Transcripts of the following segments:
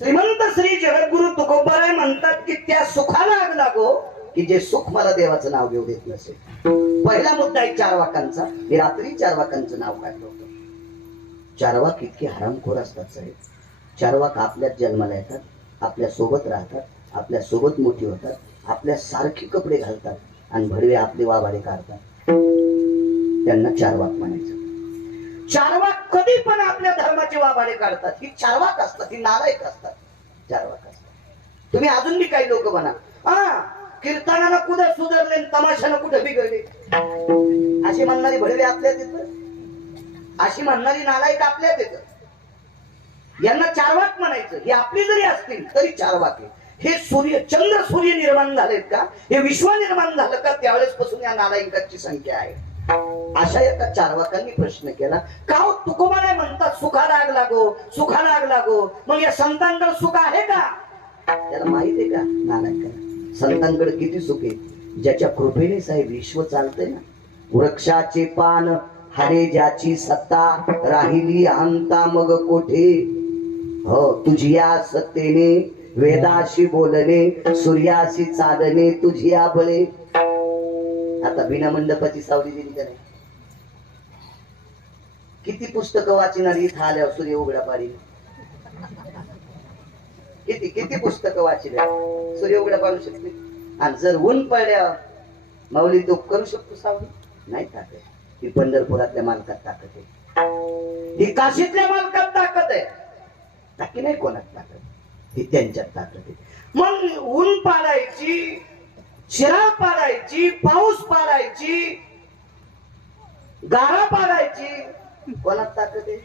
श्रीमंत श्री जगद्गुरु तुकोबाराय म्हणतात की त्या सुखाला आग लागो की जे सुख मला देवाचं नाव घेऊ देत नसेल. पहिला मुद्दा आहे चारवाकांचा. मी रात्री चारवाकांचं नाव काढलं होतं. चारवाक इतके हरामखोर असतात साहेब. चारवाक आपल्याच जन्माला येतात, आपल्या सोबत राहतात, आपल्या सोबत मोठी होतात, आपल्या सारखे कपडे घालतात आणि भडवे आपले वाबाडे काढतात. त्यांना चारवाक म्हणायचं. चारवाक कधी पण आपल्या धर्माचे वाबाडे काढतात. ही चारवाक असतात, ही नालायक असतात, चारवाक असतात. तुम्ही अजून बी काही लोक म्हणा कीर्तनानं कुठे सुधारले, तमाशानं कुठे बिघडले, अशी म्हणणारी भडवे आपल्यात येत, अशी म्हणणारी नालायक आपल्यात येत. यांना चारवाक म्हणायचं. ही आपली जरी असतील तरी चारवाक आहे. हे सूर्य चंद्र सूर्य निर्माण झालेत का, हे विश्व निर्माण झालं का, त्यावेळेस पासून या नालायकांची संख्या आहे. अशा एका चारवाकांनी प्रश्न केला, का हो तुकोबाराय म्हणतात सुखाला आग लागो, सुखाला आग लागो, मग या संतांकडे सुख आहे का? त्याला माहित आहे का नालायकांना संतांकडे किती सुख आहे? ज्याच्या कृपेने साहेब विश्व चालतंय ना. वृक्षाचे पान हरे ज्याची सत्ता, राहिली अंता मग कोठे. हो तुझिया सत्तेने वेदाशी बोलणे, सूर्याशी चालणे तुझिया बळे. आता बिना मंडपाची सावली दिली का नाही? किती पुस्तकं वाचणारी इथं आल्यावर सूर्य उघडा पाडी. किती किती पुस्तकं वाचल्या सूर्य उघडा पाडू शकते. आणि जर ऊन पडल्या माऊली तो करू शकतो सावली? नाही ताकद. ही पंढरपुरातल्या मालकात ताकद आहे, ही काशीतल्या मालकात ताकद आहे. बाकी नाही कोणात ताकद, ही त्यांच्यात ताकद आहे. मग ऊन पाडायची, शिराळ पाडायची, पाऊस पाडायची, गारा पाडायची, कोणात ताकद आहे?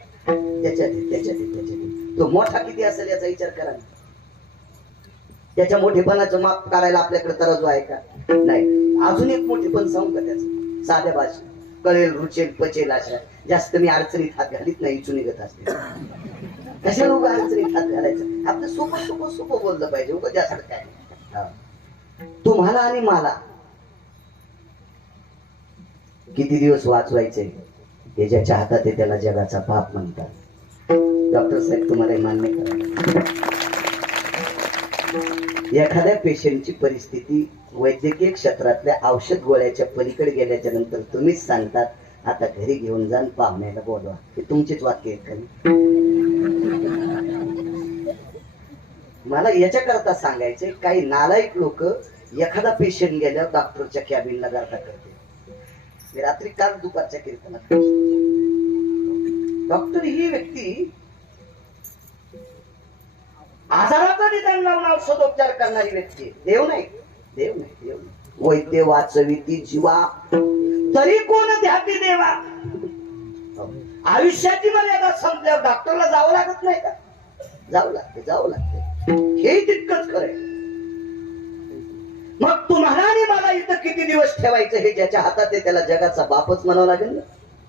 त्याच्यात. तो मोठा किती असेल याचा विचार करा. त्याच्या मोठेपणाचं माप काढायला आपल्याकडे तराजू आहे का? नाही. अजून एक मोठेपण सांगू का त्याचं? साध्या भाषेत कळेल, रुचेल, पचेल अशा. जास्त मी अडचणीत हात घालीत नाही, इचू निघत असते. कशा लोक अडचणीत हात घालायचं? आपलं सोपं बोललं पाहिजे. उगा जास्त काय. तुम्हाला आणि मला किती दिवस वाचवायचे हे ज्याच्या हातात आहे त्याला जगाचा बाप म्हणतात. डॉक्टर साहेब तुम्हाला मान्य करा, एखाद्या पेशंटची परिस्थिती वैद्यकीय क्षेत्रातल्या औषध गोळ्याच्या पलीकडे गेल्याच्या नंतर तुम्हीच सांगतात आता घरी घेऊन जाण, पाहुण्याला बोलवा. हे तुमचेच वाक्य आहेत का? मला याच्याकरता सांगायचंय, काही नालायक लोक एखादा पेशंट गेल्यावर डॉक्टरच्या कॅबिनला गर्दा करते. मी रात्री काल दुपारच्या कीर्तनात डॉक्टर ही व्यक्ती आजाराचा निदान लावून औषधोपचार करणारी व्यक्ती. देव नाही. वैद्य वाचविती जीवा तरी कोण ध्याती देवा. आयुष्याची मर्यादा संपल्यावर डॉक्टरला जावं लागत नाही का? जावं लागते. हे तितकंच खरंय. मग तुम्हाला आणि मला इथं किती दिवस ठेवायचं हे ज्याच्या हातात आहे त्याला जगाचा बापच म्हणावं लागेल ना.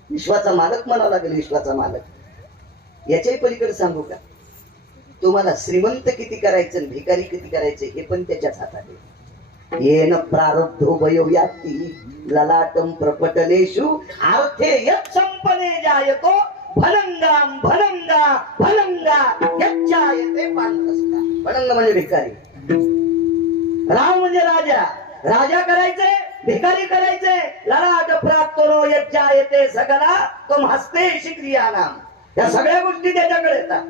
विश्वाचा मालक म्हणावं लागेल. विश्वाचा मालक. याच्याही पलीकडे सांगू का, तुम्हाला श्रीमंत किती करायचं आणि भिकारी किती करायचं हे पण त्याच्याच हातात आहे. येन प्रारब्धो वयो याती ललाटम प्रपटलेषु अर्थे यत् संपने जायतो भनंगाम भनंगा भनंगा यच्चायते पांतस्ता. भनंग म्हणजे भिकारी. राम म्हणजे राजा. राजा करायचे, भिकारी करायचे. ललाट प्राप्तो यच्चायते सगला तुम हस्ते शिक्रियानाम. या सगळ्या गोष्टी त्याच्याकडे येतात.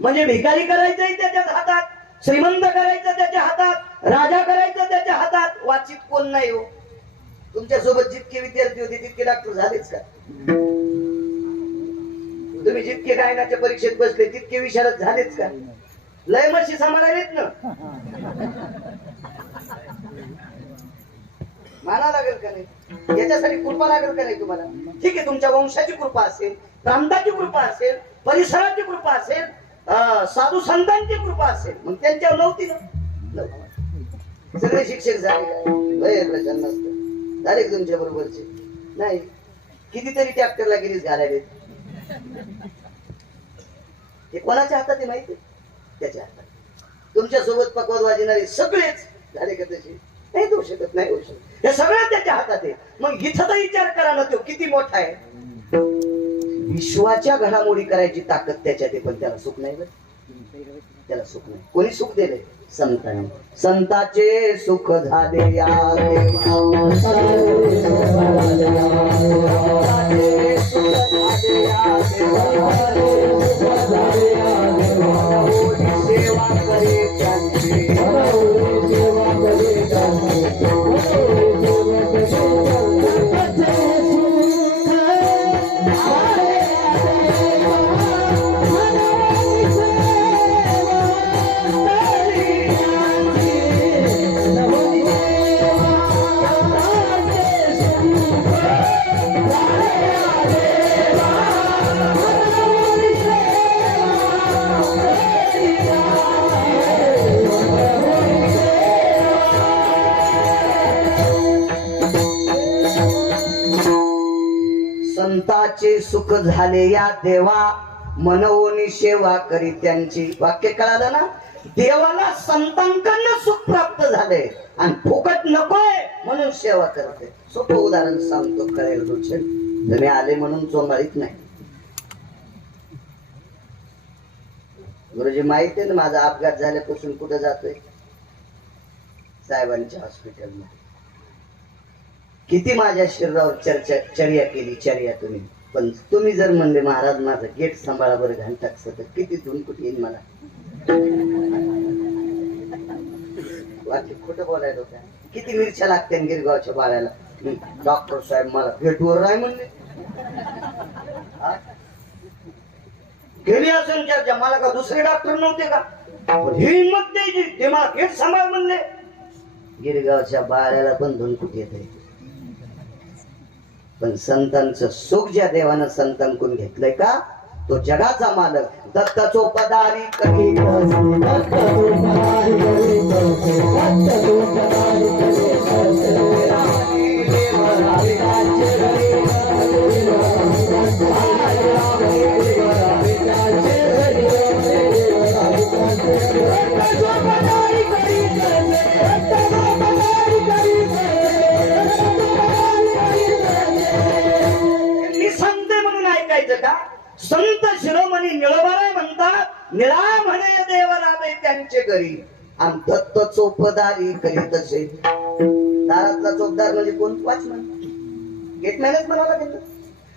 म्हणजे भिकारी करायचंही त्याच्याच हातात, श्रीमंत करायचं त्याच्या हातात, राजा करायचं त्याच्या हातात. वाचित कोण नाही हो. तुमच्या सोबत जितके विद्यार्थी होते तितके डॉक्टर झालेच का? तुम्ही जितके गायनाच्या परीक्षेत बसले तितके विशारद झालेच का? लय मशी सांभाळायलेत ना. माना लागेल का नाही? याच्यासाठी कृपा लागेल का नाही तुम्हाला? ठीक आहे, तुमच्या वंशाची कृपा असेल, प्रांताची कृपा असेल, परिसराची कृपा असेल, साधू संतांची कृपा असेल, मग त्यांच्यावर नव्हती ना. सगळे शिक्षक झाले झाले तुमच्या बरोबरचे नाही. कितीतरी ट्रॅक्टरला गिरीस घालावे. हे कोणाच्या हातात आहे माहिती? त्याच्या हातात. तुमच्या सोबत पकवाद वाजणारे सगळेच झाले का तसे? नाही होऊ शकत, नाही होऊ शकत. हे सगळं त्याच्या हातात आहे. मग इथं तर विचार करा ना, तो किती मोठा आहे. विश्वाच्या घडामोडी करायची ताकद त्याच्यात आहे, पण त्याला सुख नाही. त्याला सुख नाही. कोणी सुख दिले? संतांनी. संताचे सुख झाले या देवा, संताचे सुख झाले या देवा, सेवा करे त्यांची, सेवा करे संताचे सुख झाले या देवा, मनवोनी सेवा करी त्यांची. वाक्य कळालं ना? देवाला संतांकडनं सुख प्राप्त झाले आणि फुकट नकोय म्हणून सेवा करते. सोपं उदाहरण सांगतो, कळेल रुचेल. तुम्ही आले म्हणून चोंबाळीत नाही. गुरुजी माहिती आहे ना माझा अपघात झाल्यापासून कुठे जातोय? साहेबांच्या हॉस्पिटलमध्ये. किती माझ्या शरीरावर चर्या केली चर्या तुम्ही, पण तुम्ही जर म्हणले महाराज माझं गेट सांभाळा बरं घंटाकस, तर किती धुनकुट येईल मला. वाक्य खोटं बोलायला होत्या. किती मिरच्या लागत्या गिरगावच्या बाळाला. डॉक्टर साहेब मला गेटवर राय म्हणले. गेली असेल चर्चा, मला का दुसरे डॉक्टर नव्हते का? ही हिंमत द्यायची, ते मला गेट सांभाळ म्हणले. गिरगावच्या बाळाला पण धुनकुट येते. पण संतांचं सुख ज्या देवानं संतांकडून घेतलंय का, तो जगाचा मालक. दत्ताचो पदारी कधी संत शिरोमणी निळोबाराय म्हणतात, निळा म्हणे देव रामे त्यांचे घरी, आम दत्त चोपदारी करीत असे. दारातला चोपदार म्हणजे कोण? वॉचमन, गेटमॅनच म्हणावं लागेल.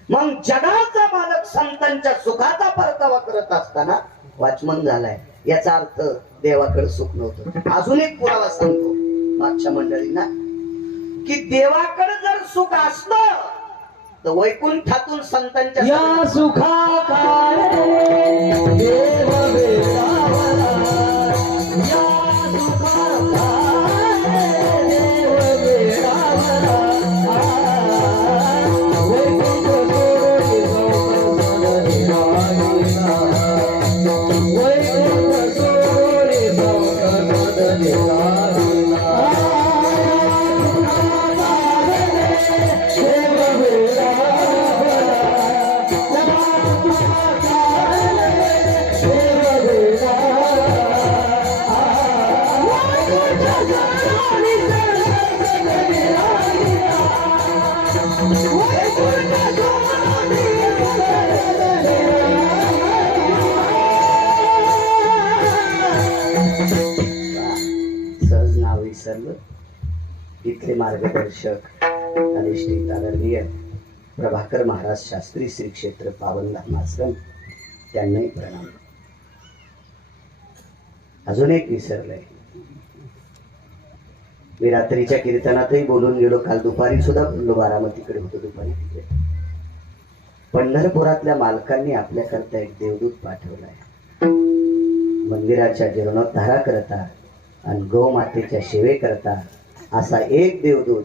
मग जगाचा मालक संतांच्या सुखाचा परतावा करत असताना वॉचमन झालाय, याचा अर्थ देवाकडे सुख नव्हतं. अजून एक पुरावा सांगतो मागच्या मंडळींना, की देवाकडे जर सुख असतं तर वैकुंठातून संतांच्या या सुखा काळे देव वेडावला, या सुखा काळे देव वेडावला, वैकुंठ सोडून संसारी राहिला, वैकुंठ सोडून संसारी राहिला. सहज नाव विसरलं. इथले मार्गदर्शक अधिष्ठित आदरणीय प्रभाकर महाराज शास्त्री श्री क्षेत्र पावन धर्माश्रम, त्यांनाही प्रणाम. अजून एक विसरलंय. मी रात्रीच्या कीर्तनातही बोलून गेलो, काल दुपारी सुद्धा बोललो, बारामतीकडे होतो दुपारी. तिकडे पंढरपुरातल्या मालकांनी आपल्याकरता एक देवदूत पाठवलाय. मंदिराच्या जीर्णोद्धारा करता आणि गौमातेच्या सेवे करता असा एक देवदूत,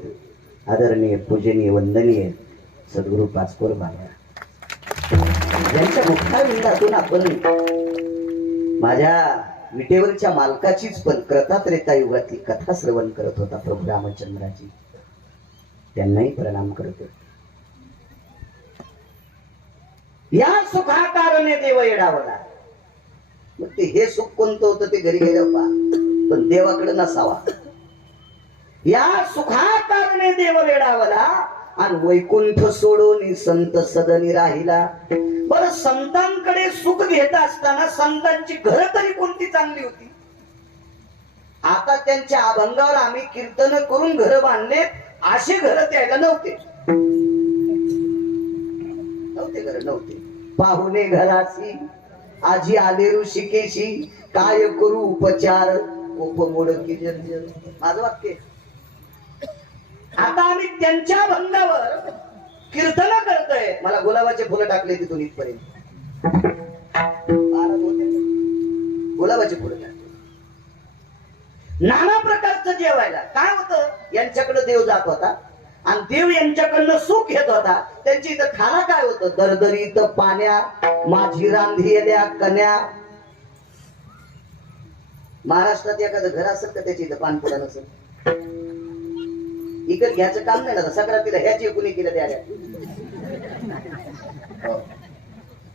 आदरणीय पूजनीय वंदनीय सद्गुरू पाचकोर बाबा, ज्यांच्या मुखाविंदातून आपण माझ्या विटेवरच्या मालकाचीच पण कृतात्रेता युगातली कथा श्रवण करत होता, प्रभू रामचंद्राची. त्यांनाही प्रणाम करतो. या सुखाकारणे देव येडावला. मग ते हे सुख कोणतं होतं ते घरी गेलं पा, पण देवाकडे नसावा. या सुखाकारणे देव वेडावला, आणि वैकुंठ सोडून संत सदनी राहिला. बरं, संतांकडे सुख घेत असताना संतांची घर तरी कोणती चांगली होती? आता त्यांच्या अभंगावर आम्ही कीर्तन करून घर बांधले, असे घर त्याला नव्हते. घर नव्हते. पाहुणे घराशी आजी आले ऋषिकेशी, काय करू उपचार उपमोड की जर्जर. माझं वाक्य. आता आम्ही त्यांच्या अभंगावर कीर्तन करतोय. मला गुलाबाचे फुलं टाकले तिथून इथपर्यंत. गुलाबाचे फुलं टाकले. नाना प्रकारचं जेवायला काय होतं, यांच्याकडे देव जात होता आणि देव यांच्याकडनं सुख घेत होता. त्यांची इथं खाना काय होतं, दरदरीत पाण्या माझी रांधेल्या कन्या. महाराष्ट्रात एखादं घर असेल का त्याची इथं पानपुडा नसेल? इकडे घ्यायचं काम नाही ना, संक्रांतीला ह्याची कुणी केलं द्यायला.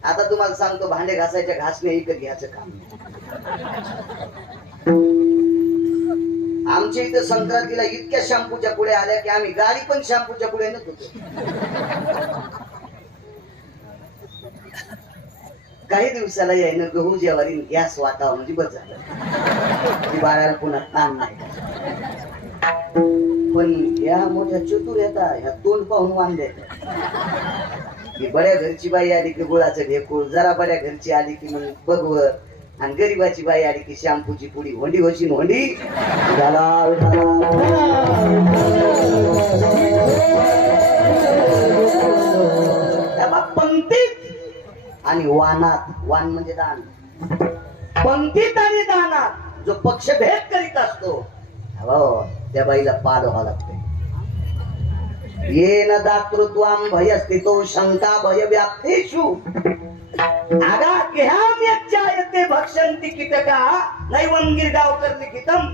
आता तुम्हाला सांगतो, भांडे घासायच्या घासणे इकडे घ्यायचं काम नाही. आमच्या इथं संक्रांतीला इतक्या शॅम्पूच्या पुढे आल्या की आम्ही गाडी पण शॅम्पूच्या पुढे नेत होतो. काही दिवसाला यायनं गहू ज्वारी गॅस वाटावं म्हणजे बस झालं. बाळाला पुन्हा ताण नाही. पण या मोठ्या चतुर येतात, ह्या तोंड पाहून वांदे. बड्या घरची बाई आली की गुळाचं ढेकूळ, जरा बड्या घरची आली की मग बघवर, आणि गरीबाची बाई आली की शॅम्पूची पुडी. होंडी होशी होंडी पंक्तीत आणि वानात. वान म्हणजे दान. पंक्तीत आणि दानात जो पक्षभेद करीत असतो, हो त्या बाईला पाल व्हावं लागते. येन दातृत्वाम भयस्थितो शंका भय व्याप्तेषु आगा केहाम यच्चायते भक्षन्ति कीटका नैवं गिरगावकर लिखितम.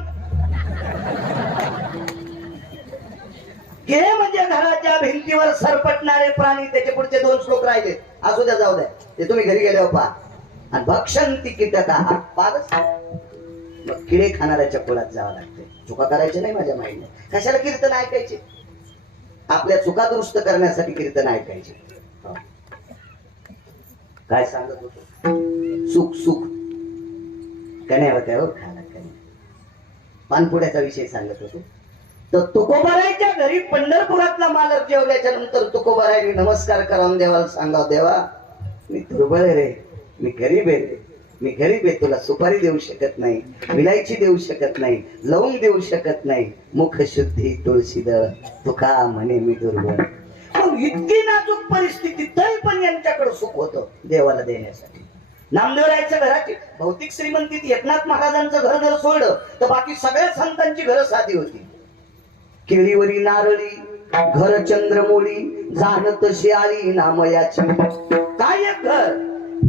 के म्हणजे घराच्या भिंतीवर सरपटणारे प्राणी. त्याचे पुढचे 2 श्लोक राहिले, असू द्या जाऊ द्या, ते तुम्ही घरी गेल्यावर पहा. आणि भक्षन्ति कीटका, पागच मग किडे खाणाऱ्याच्या कुळात जावं लागते. चुका करायचे नाही माझ्या माईने. कशाला कीर्तन ऐकायचे? आपल्या चुका दुरुस्त करण्यासाठी कीर्तन ऐकायचे. काय सांगत होतो? सुख सुख कन्या होत्या हो, खाला कन्या. पानपुड्याचा विषय सांगत होतो. तर तुकोबारायच्या घरी पंढरपुरातला मालक जेवल्याच्या नंतर तुकोबारायने नमस्कार करावून देवाला सांगाव, देवा मी दुर्बळ रे, मी गरीब आहे रे, मी गरीब आहे, तुला सुपारी देऊ शकत नाही, विलायची देऊ शकत नाही, लवंग देऊ शकत नाही, मुख शुद्धी तुळशी दळ, तुका म्हणे मी दुर्बळ. इतकी नाजूक परिस्थिती तरी पण यांच्याकडे सुख होतं देवाला देण्यासाठी. नामदेवरायच्या घराची भौतिक श्रीमंतीत एकनाथ महाराजांचं घर जर सोडलं तर बाकी सगळ्या संतांची घरं साधी होती. केळीवरी नारळी घर चंद्रमोळी जाणत शियाळी नामयाची. काय एक घर,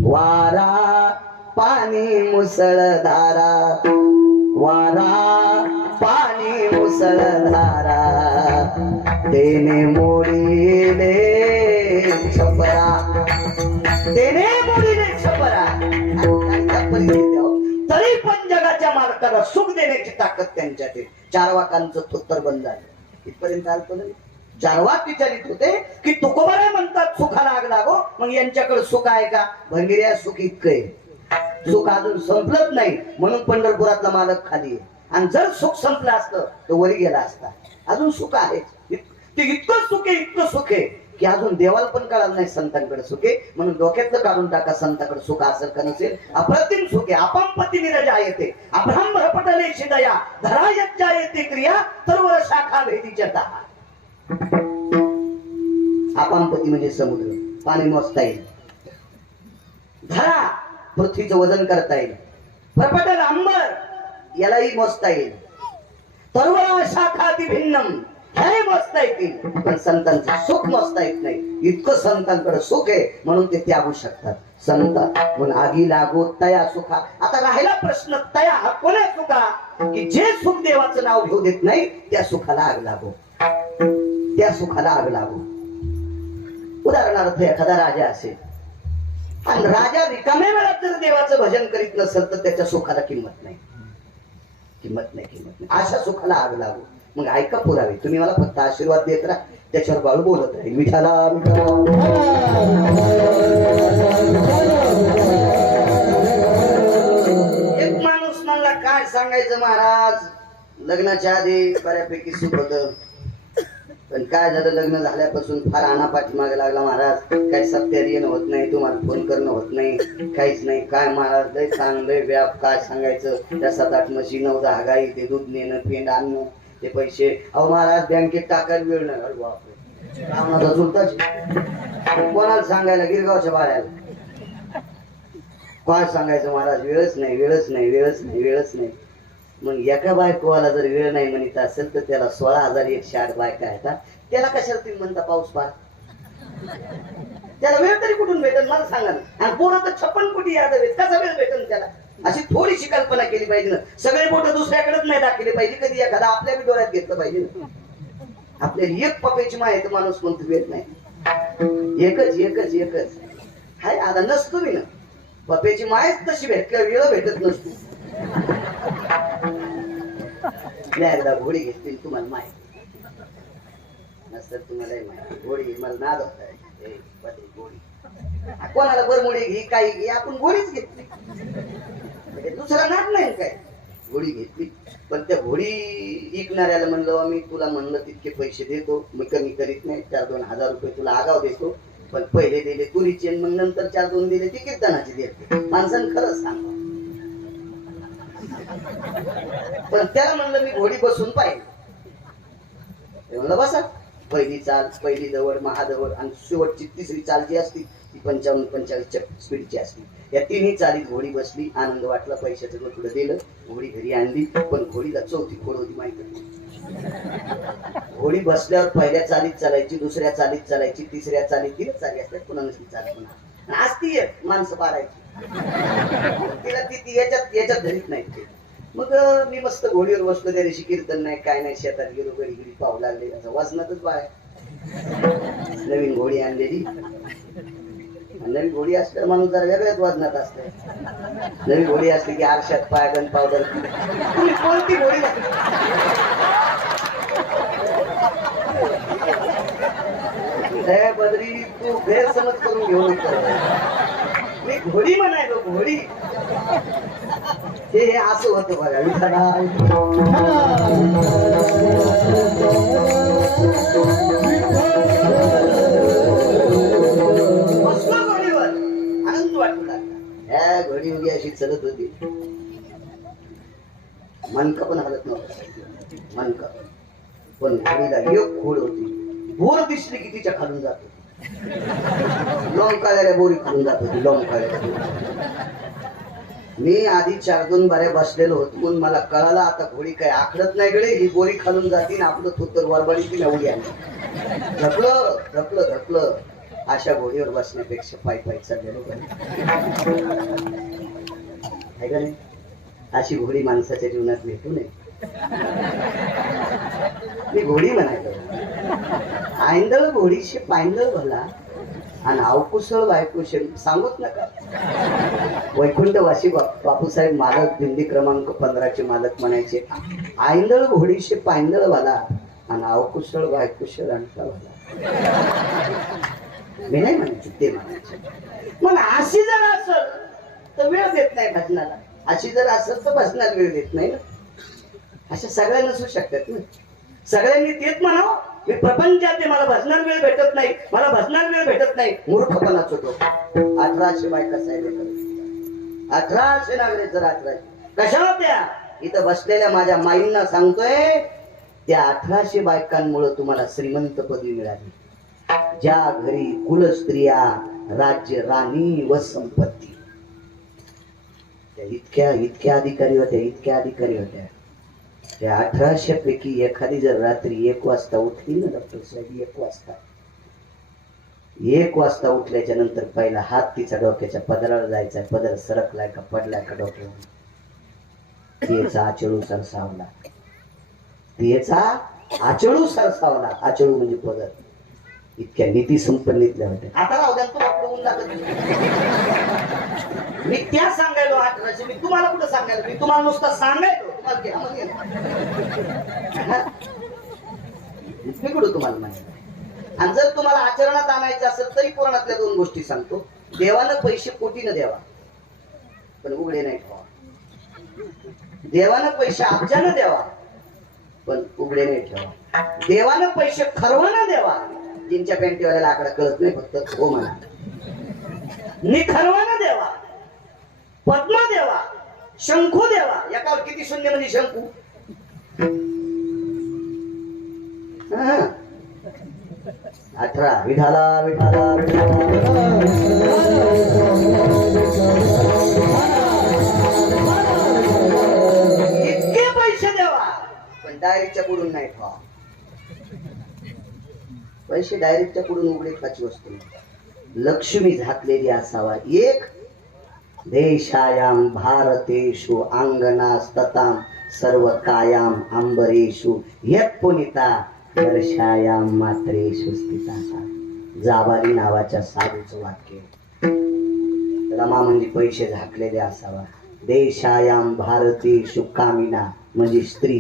वारा पाणी मुसळधारा, वारा पाणी मुसळधारा, तेने मोडीले छपरा, तेने मोडीले छपरा. तरी पण जगाच्या मालकाला सुख देण्याची ताकद त्यांच्यात. 4 वाकांचं थोत्तर बंद झालं. इथपर्यंत आलतो ना. 4 वाक विचारित होते की तुकोबाराय म्हणतात सुखाला आग लागो, मग यांच्याकडे सुख आहे का? भंगिऱ्या सुख इतकं आहे. सुख अजून संपलंच नाही म्हणून पंढरपुरातला मालक खाली आहे. आणि जर सुख संपलं असतं तर वरी गेला असता. अजून सुख आहे. ते इतकं सुख आहे, इतकं सुख आहे की अजून देवाला पण कळालं नाही संतांकडे सुख आहे. म्हणून डोक्यातलं काढून टाका, संतांकडे सुख असेल का नसेल. अप्रतिम सुख आहे. अपांपती निरजा येते, अब्राह्म भरपटले शिदया, धरा यज्जा येते क्रिया, सर्व शाखा भेदीच्या दहा. अपांपती म्हणजे समुद्र, पाणी मोजता येईल. धरा पृथ्वीचं वजन करता येईल. भरपटल अंबर यालाही मोजता येईल. सर्व शाखा भिन्नम हे मोजता येतील, पण संतांचं सुख मोजता येत नाही. इतकं संतांकडे सुख आहे म्हणून ते त्यागू शकतात. संत म्हणून आगी लागो तया सुखा. आता राहिला प्रश्न, तया हा कोण्या सुखा? की जे सुख देवाचं नाव घेऊ देत नाही त्या सुखाला आग लागो, त्या सुखाला आग लागो. उदाहरणार्थ एखादा राजा असेल आणि राजा रिकाम्या वेळात जर देवाचं भजन करीत नसेल तर त्याच्या सुखाला किंमत नाही, किंमत नाही, किंमत नाही. अशा सुखाला आग लागो. मग ऐका पुरावे, तुम्ही मला फक्त आशीर्वाद देत राहा, त्याच्यावर बाळू बोलत राहील विठाला विठाला. एक माणूस म्हणला काय सांगायचं महाराज, लग्नाच्या आधी बऱ्यापैकी सुख होत, पण काय झालं लग्न झाल्यापासून फार आणा पाठीमागे लागला महाराज. काही सत्यात येणं होत नाही, तुम्हाला फोन करणं होत नाही, काहीच नाही. काय महाराज लय चांगलंय व्याप, काय सांगायचं. त्या 7-8 म्हशी 9-10 गाई, ते दूध नेणं पेंड आणणं, ते पैसे. अहो महाराज बँकेत टाकायला वेळ नाही. अरे बापरे, रावणाचा चुलताच कोणाला सांगायला, गिरगावच्या बाळ्याला काय सांगायचं महाराज. वेळच नाही, वेळच नाही, वेळच नाही, वेळच नाही. मग एका बायकोवाला जर वेळ नाही म्हणत असेल तर त्याला 16,108 बायका आहेत. त्याला कशाला तुम्ही म्हणता पाऊस पार, त्याला वेळ तरी कुठून भेटेल मला सांगा ना. आणि पोरं तर 56 कोटी यादव आहेत, कसा वेळ भेटेल त्याला. अशी थोडीशी कल्पना केली पाहिजे ना. सगळे बोट दुसऱ्याकडेच नाही दाखवले पाहिजे, कधी एखादा आपल्या बी डोळ्यात घेतलं पाहिजे ना. आपल्याला एक पपेची माहिती माणूस कोणतं वेळ नाही, एकच एकच एकच हाय. आता नसतो मी ना, पपेची मायच तशी भेटल्या वेळ भेटत नसतो. एकदा घोडी घेतली तुम्हाला माहिती नसतं, तुम्हालाही माहिती. घोडी मला नाद होता, घोडी कोणाला बरमुडी घे काही घे, आपण घोडीच घेतली, दुसरा नाद नाही काय. घोडी घेतली, पण त्या घोडी विकणाऱ्याला म्हणलं आम्ही तुला म्हणलं तितके पैसे देतो, मी कमी करीत नाही, 4-2 हजार रुपये तुला आगाव देतो, पण पहिले दिले तुरीचे, मग नंतर 4-2 दिले ती कीर्तनाचे देते. माणसानं खरंच सांगा. पण त्याला म्हणलं मी घोडी बसून पाहिजे, म्हणलं बसा. पहिली चाल, पहिली दवड, महादवड आणि शेवटची 3री चाल जी असती ती 55-45 स्पीडची असती. या 3ही चालीत घोडी बसली, आनंद वाटला, पैशाचं गोठुडं दिलं, घोडी घरी आणली. पण घोडीला 4थी खोड होती माहिती. घोडी बसल्यावर पहिल्या चालीत चालायची, दुसऱ्या चालीत चालायची, 3ऱ्या चालीत 3 चाली असतात, पुन्हा नसती चाल पुन्हा असती माणसं पाडायची. तिला ती याच्यात धरीत नाही ते. मग मी मस्त घोडीवर बसलो, त्या दिवशी कीर्तन नाही काय नाही, शेतात गेलो, गडी गडी पाहू लागले, असं वजनातच बाय. नवीन घोडी आणलेली, नवीन घोडी असल्यावर माणूस जरा वेगळ्याच वजनात असते. नवीन घोडी असली की आरशात पाय गन पावडर. तुम्ही कोणती घोडी बदरी, तू गैरसमज करून घेऊ नको. मी घोडी म्हणायलो, घोडी. हे असं होतं बघा विठाला. बसलो घोडीवर, आनंद वाटू लागला. ह्या घोडी उगी अशी चलत होती, मनका पण हलत नव्हतं, मनका पण. घोडीला एक खोड होती, बोर दिसली की तिच्या खालून जात होती. लोंकाळ्याला बोरी खालून जात होती, लोंकाळ्याला. मी आधी 4-2 बाऱ्या बसलेलो होतो, म्हणून मला कळालं आता घोडी काय आखडत नाही गडे, ही बोरी खालून जातील, आपलं थोतर वरबाडी ती उडी आली. धकलं धकलं धकलं. अशा घोडीवर बसण्यापेक्षा पायी पायी चाललेलो आहे का नाही. अशी घोडी माणसाच्या जीवनात भेटू नये. मी घोडी म्हणायलो, आयंदळ घोडीशी पायंदळ भला आणि अवकुशळ बायकुशळ सांगूच नका. वैकुंठवासी बापूसाहेब मालक, दिंडी क्रमांक 15चे मालक म्हणायचे, आयंदळ घोडीशी पायंदळ भला आणि अवकुशळ बायकुशळ आणता भला. मी नाही म्हणायचे, ते म्हणायचे. मग अशी जर असल तर वेळ देत नाही भजनाला, अशी जर असेल तर भजनाला वेळ देत नाही ना. अशा सगळ्या नसू शकतात ना. सगळ्यांनी तेच म्हणावं, मी प्रपंचात आहे, मला भजनाला वेळ भेटत नाही, मला भजनाला वेळ भेटत नाही. मूर्खपणाच होतो. 1800 बायका साहेब, 1800 नागरे, जर 1800 कशा होत्या. इथं बसलेल्या माझ्या माईंना सांगतोय, त्या 1800 बायकांमुळे तुम्हाला श्रीमंत पदवी मिळाली. ज्या घरी कुलस्त्रिया, राज्य, राणी व संपत्ती, त्या इतक्या इतक्या अधिकारी होत्या, इतक्या अधिकारी होत्या. त्या 1800 पैकी एखादी जर रात्री 1 वाजता उठली ना डॉक्टर साहेब, 1 वाजता उठल्याच्या नंतर पहिला हात तिचा डोक्याच्या पदराला जायचा, पदर सरकलाय का पडलाय का डोक्यावर, तिचा आचळू सरसावला, तिचा आचळू सरसावला. आचळू म्हणजे पदर. इतक्या नीती संपन्नीतल्या होत्या. आता राहू द्या, तुम्हाला लागत. मी त्या सांगायलो 1800, मी तुम्हाला कुठं सांगायलो, मी तुम्हाला नुसतं सांगायलो, तुम्हाला बिघडू तुम्हाला माहिती. आणि जर तुम्हाला आचरणात आणायचं असेल तरी पुराणातल्या 2 गोष्टी सांगतो. देवानं पैसे कोटीनं द्यावा पण उघडे नाही ठेवा. देवानं पैसे अब्जानं द्यावा पण उघडे नाही ठेवा. देवानं पैसे खरवानं द्यावा. जिंच्या पॅन्टीवाल्याला आकडा कळत नाही, फक्त हो म्हणा. निखरवानं द्यावा, पद्म देवा, शंखू देवा. एकावर किती शून्य म्हणजे शंखू. 18 विठाला विठाला इतके पैसे द्यावा पण डायरेक्टच्या पुढून नाही ठेवा. पैसे डायरेक्टच्या पुढून उघडे खाची वस्तू. लक्ष्मी झाकलेली असावा. एक देशायाम भारतेषु अंगनास्तताम सर्व कायाम अंबरेषु यत् पुनिता वर्षायाम मात्रेषु स्थिता. जाबारी नावाच्या साधूचं वाक्य. रमा म्हणजे पैसे झाकलेले असावा. देशायाम भारतेषु कामिना म्हणजे स्त्री.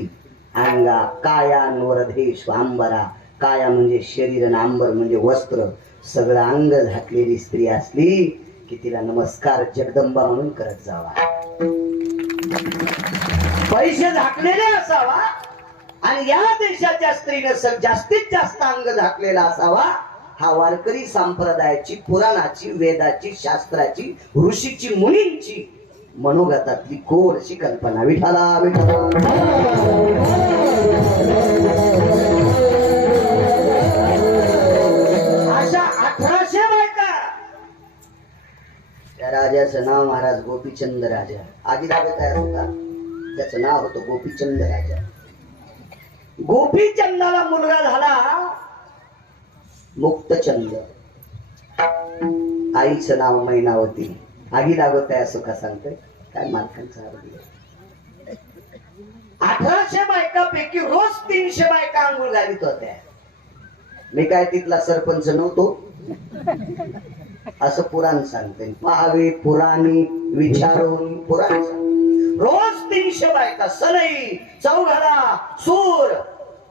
अंगा कायान्वरधेषु अंबरा. काया म्हणजे शरीर आणि अंबर म्हणजे वस्त्र. सगळं अंग झाकलेली स्त्री असली की तिला नमस्कार जगदंबा म्हणून करत जावा. पैसे झाकलेले असावा आणि या देशाच्या स्त्रीने जास्तीत जास्त अंग झाकलेला असावा. हा वारकरी संप्रदायाची, पुराणाची, वेदाची, शास्त्राची, ऋषीची, मुनींची मनोगतातली गोडशी कल्पना. विठाला विठाला. अशा 1800 बायका. त्या राजाचं नाव महाराज गोपीचंद राजा. आधी दावे तयार होता, त्याचं नाव होतं गोपीचंद राजा. गोपीचंदाला मुलगा झाला मुक्तचंद. आईचं नाव मैनावती. आगी लागत आहे असं का सांगतोय काय मालकांचा. 1800 बायकापैकी रोज 300 बायका आंघोळ घालीत होत्या. मी काय तिथला सरपंच नव्हतो असं पुराण सांगते. पाहावे पुराणी विचारून पुराण सांगते. रोज 300 बायका. सनई, चौघडा, सूर,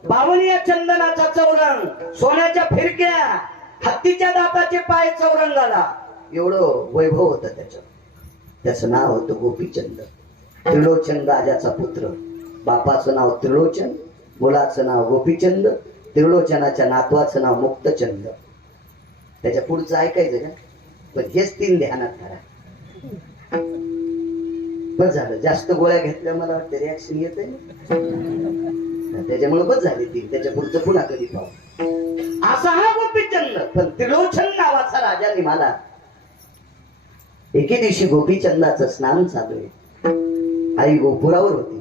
बावनिया चंदनाचा चौरंग, सोन्याच्या फिरक्या, हत्तीच्या दाताचे पाय चौरंगाला. एवढं वैभव होतं त्याचं. त्याचं नाव होतं गोपीचंद. त्रिलोचन राजाचा पुत्र. बापाचं नाव त्रिलोचन, मुलाचं नाव गोपीचंद, त्रिलोचनाच्या नातवाचं नाव मुक्तचंद. त्याच्या पुढचं ऐकायचं का? पण हेच 3 ध्यानात धरा. बस झालं. जास्त गोळ्या घेतल्या मला वाटतं रिॲक्शन येते ना, त्याच्यामुळे बस झाली 3. त्याच्या पुढचं पुन्हा कधी पाहू. असा हा गोपीचंद. पण त्रिलोचन नावाचा राजा निघाला. एके दिवशी गोपीचंदाचं स्नान चालू आहे. आई गोपुरावर होती.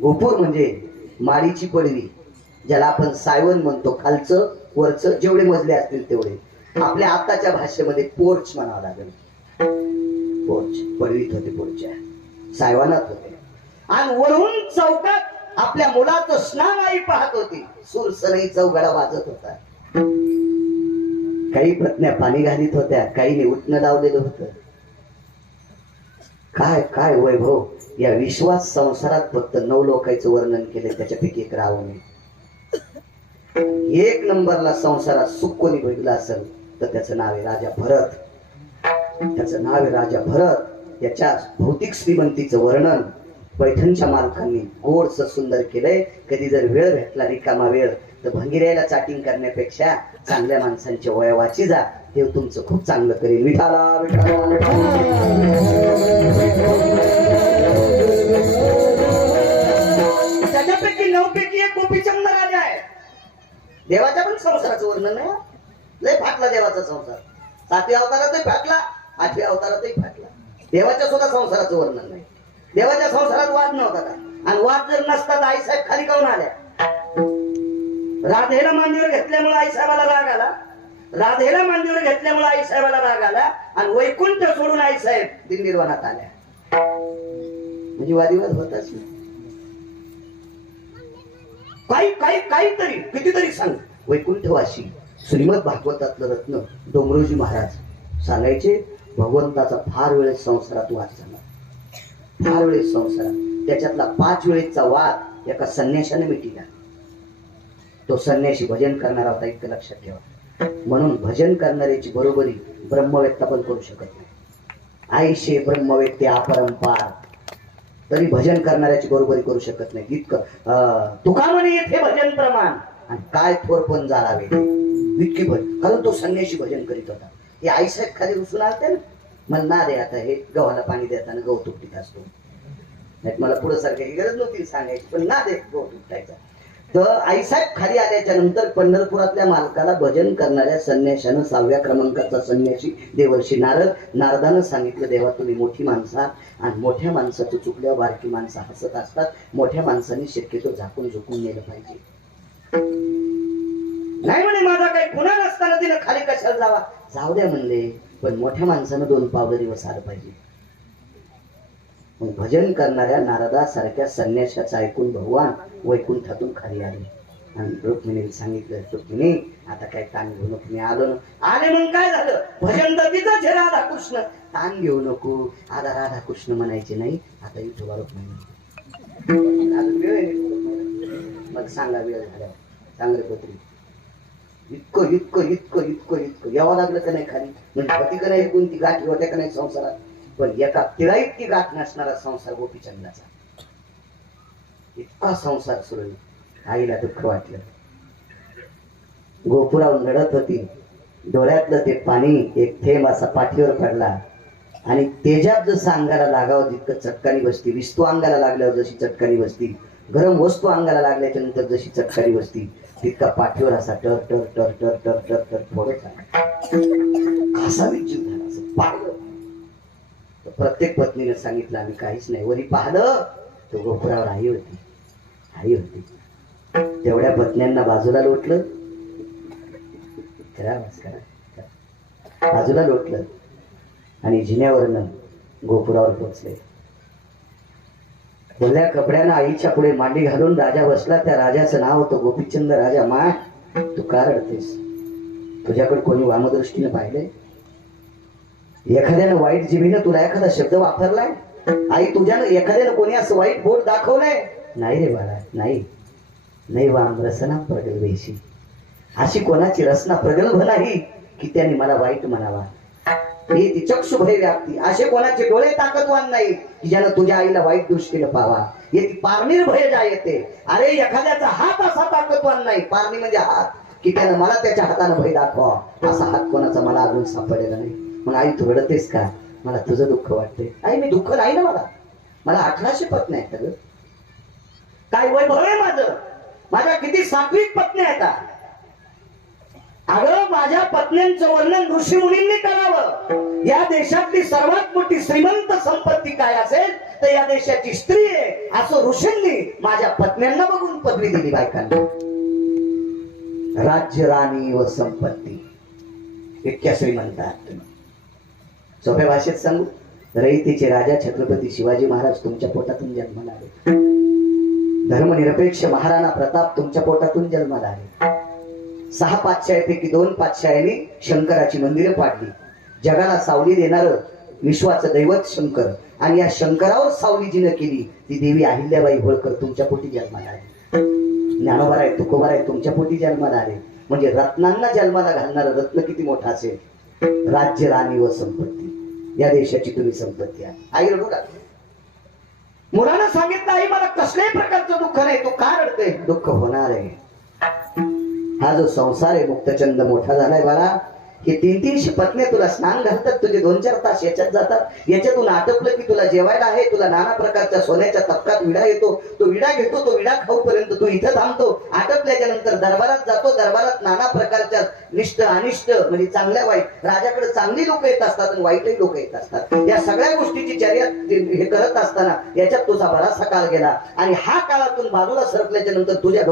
गोपूर म्हणजे माडीची पडवी, ज्याला आपण सायवन म्हणतो. खालचं वरचं जेवढे मजले असतील तेवढे. आपल्या आताच्या भाषेमध्ये पोर्च म्हणावं लागेल. पोर्च. पडवीत होते, पोर्च्या सायवानात होते. आणि वरून चौकात आपल्या मुलाचं स्नान आई पाहत होती. सुरसनई चौघडा वाजत होता. काही पत्न्या पाणी घालीत होत्या, काहीने उठणं लावलेलं होतं. काय काय वैभव. या विश्वास संसारात फक्त 9 लोकांचं वर्णन केले, त्याच्यापैकी एक रावणे. 1 नंबरला संसारात सुख कोणी भेटलं असेल तर त्याचं नाव आहे राजा भरत. त्याचं नाव आहे राजा भरत. याच्या भौतिक श्रीमंतीचं वर्णन पैठणच्या मालकांनी गोडस सुंदर केलंय. कधी जर वेळ भेटला, रिकामा वेळ, तर भंगिऱ्याला चाटिंग करण्यापेक्षा चांगल्या माणसांच्या वयावाची जा. देव तुमचं खूप चांगलं करेल. विठाला विठाला. त्याच्यापैकी 9 पैकी एक गोपीचंद राजा आहे. देवाच्या पण संसाराचं वर्णन नाही. लय फाटला देवाचा संसार. 7व्या अवतारातही फाटला, 8व्या अवतारातही फाटला. देवाच्या सुद्धा संसाराचं वर्णन नाही. देवाच्या संसारात वाद नव्हता का? आणि वाद जर नसता तर आईसाहेब खाली काऊन आल्या? राधेला मांडीवर घेतल्यामुळे आईसाहेबाला राग आला. राधेला मांडीवर घेतल्यामुळे आईसाहेबाला राग आला. आणि वैकुंठ सोडून आईसाहेब दिंडीरवनात आल्या. म्हणजे वादिवाद होताच नाही. काहीतरी कितीतरी सांग. वैकुंठवासी श्रीमद भागवतातलं रत्न डोंगरोजी महाराज सांगायचे, भगवंताचा फार वेळेस संसारात वाद झाला. फार वेळेस संसारात. त्याच्यातला 5 वेळेचा वाद एका संन्याशाने मिटिला. तो संन्यासी भजन करणारा होता, इतकं लक्षात ठेवा. म्हणून भजन करणाऱ्याची बरोबरी ब्रह्मवेत्ता पण करू शकत नाही. आईशे ब्रह्मवेत्ते अपरंपार, तरी भजन करणाऱ्याची बरोबरी करू शकत नाही. इतकं तुका म्हणे येथे भजन प्रमाण आणि काय थोर पण जाळावे इतकी भजन. कारण तो संन्यासी भजन करीत होता. हे आईसाहेब खाली रुसून आलते ना, मला ना दे आता हे गव्हाला पाणी देताना गहू तुपटीत असतो. नाही मला पुढे सारख्याची गरज नव्हती सांगायची, पण ना दे गहू तुपटायचा. तर आईसाहेब खाली आल्याच्या नंतर पंढरपुरातल्या मालकाला भजन करणाऱ्या संन्याशानं 6व्या क्रमांकाचा संन्यासी देवर्षी नारदानं सांगितलं, देवा तुम्ही मोठी माणसं आहात आणि मोठ्या माणसाचं चुकल्यावर बारकी माणसं हसत असतात. मोठ्या माणसांनी शक्यतो झाकून झुकून नेलं पाहिजे. नाही म्हणे माझा काही गुन्हा नसताना तिनं खाली कशाला जावा, जाऊ द्या म्हणले, पण मोठ्या माणसानं 2 पावलं दिवस आलं पाहिजे. मग भजन करणाऱ्या नारदासारख्या संन्याशाचं ऐकून भगवान वैकुंठातून खाली आले आणि रुक्मिणीने सांगितलं, रुक्मिणी आता काय ताण घेऊ नको, मी आलो ना. आले मग काय झालं, भजन तर तिथंच आहे राधा कृष्ण, ताण घेऊ नको. आता राधा कृष्ण म्हणायचे नाही, आता विठोबा रुक्मिणी. मग सांगा वेळ झाल्यावर चांगले पत्री इतकं इतकं इतकं इतकं इतकं यावं लागलं का नाही खाली. म्हणजे पती का नाही, कोणती गाठी होत्या का नाही संसारात, पण एका तिला इतकी गाठ नसणारा संसार गोपीचंदाचा. इतका संसार सुरू. आईला दुःख वाटलं. गोपुरावर लढत होती, डोळ्यातलं ते पाणी एक थेंब असा पाठीवर पडला आणि तेजाब जसं अंगाला लागावं तितकं चटकानी बसती. विस्तू अंगाला लागल्यावर जशी चटकानी बसती, गरम वस्तू अंगाला लागल्याच्या नंतर जशी चटकानी बसती, तितका पाठीवर असा टर टर टर टर टर टर टर फोडत आला. असा जीव झाला, असं पाहिलं. प्रत्येक पत्नीने सांगितलं आम्ही काहीच नाही. वरी पाहिलं तो गोपुरावर आई होती, आई होती. तेवढ्या पत्न्यांना बाजूला लोटलं, बाजूला लोटलं आणि जिन्यावरनं गोपुरावर पोचले. ओल्या कपड्यानं आईच्या पुढे मांडी घालून राजा बसला. त्या राजाचं नाव होतं गोपीचंद राजा. मा तू का रडतेस, तुझ्याकडे कोणी वामदृष्टीने पाहिले? एखाद्यानं वाईट जिभेनं तुला एखादा शब्द वापरलाय? आई तुझ्यानं एखाद्यानं कोणी असं वाईट बोट दाखवलंय? नाही रे बाळा, नाही. नाही वाम रसना प्रगल्भेशी, अशी कोणाची रचना प्रगल्भ नाही की त्याने मला वाईट म्हणावा. ही ती चक्षुभय व्याप्ती, असे कोणाचे डोळे ताकदवान नाही की ज्यानं तुझ्या आईला वाईट दृष्टीने पाहावा. हे ती पारणीर भय जा येते. अरे एखाद्याचा हात असा ताकदवान नाही, पारणी म्हणजे हात, की त्यानं मला त्याच्या हातानं भय दाखवा. असा हात कोणाचा मला अजून सापडलेला नाही. मग आई तू रडतेस का? मला तुझं दुःख वाटते. आई मी दुःख नाही ना, मला 1800 पत्नी आहेत. काय वैभव आहे माझं, माझ्या किती सात्विक पत्नी आहेत. अगं माझ्या पत्न्यांचं वर्णन ऋषी मुनींनी करावं. या देशातली सर्वात मोठी श्रीमंत संपत्ती काय असेल तर या देशाची स्त्री आहे असं ऋषींनी माझ्या पत्न्यांना बघून पदवी दिली बायकांना. राज्य राणी व संपत्ती इतक्या श्रीमंत आहात तुम्ही. सोप्या भाषेत सांगू, रयतेचे राजा छत्रपती शिवाजी महाराज तुमच्या पोटातून जन्माला आले. धर्मनिरपेक्ष महाराणा प्रताप तुमच्या पोटातून जन्माला आले. 6 पातशाहीपैकी 2 पातशाहींनी शंकराची मंदिरं पाडली. जगाला सावली देणारं विश्वाचं दैवत शंकर, आणि या शंकरावर सावली जिनं केली ती देवी अहिल्याबाई होळकर तुमच्या पोटी जन्माला आली. ज्ञानोबाराय तुकोबाराय तुमच्या पोटी जन्माला आले. म्हणजे रत्नांना जन्माला घालणारं रत्न किती मोठा असेल. राज्य राणी व संपत्ती, या देशाची तुम्ही संपत्ती आहे. आई रडू लागली. मुलानं सांगितलं आई मला कसल्याही प्रकारचं दुःख नाही. तो का रडते? दुःख होणार आहे. हा जो संसार आहे मुक्तचंद मोठा झालाय बाळा. हे 300 पत्नी तुला स्नान घालतात, तुझे 2-4 तास याच्यात जातात. याच्यातून आटपलं की तुला जेवायला आहे, तुला नाना प्रकारच्या सोन्याच्या तपकात विडा येतो. तो विडा घेतो, तो विडा खाऊपर्यंत तू इथं थांबतो. आटपल्याच्या नंतर दरबारात जातो. दरबारात नाना प्रकारच्या निष्ठ अनिष्ट म्हणजे चांगल्या वाईट, राजाकडे चांगली लोक येत असतात आणि वाईटही लोक येत असतात. या सगळ्या गोष्टीची चर्या हे करत असताना याच्यात तुझा बराचसा काळ गेला आणि हा काळातून बाजूला सरकल्याच्या नंतर तुझ्या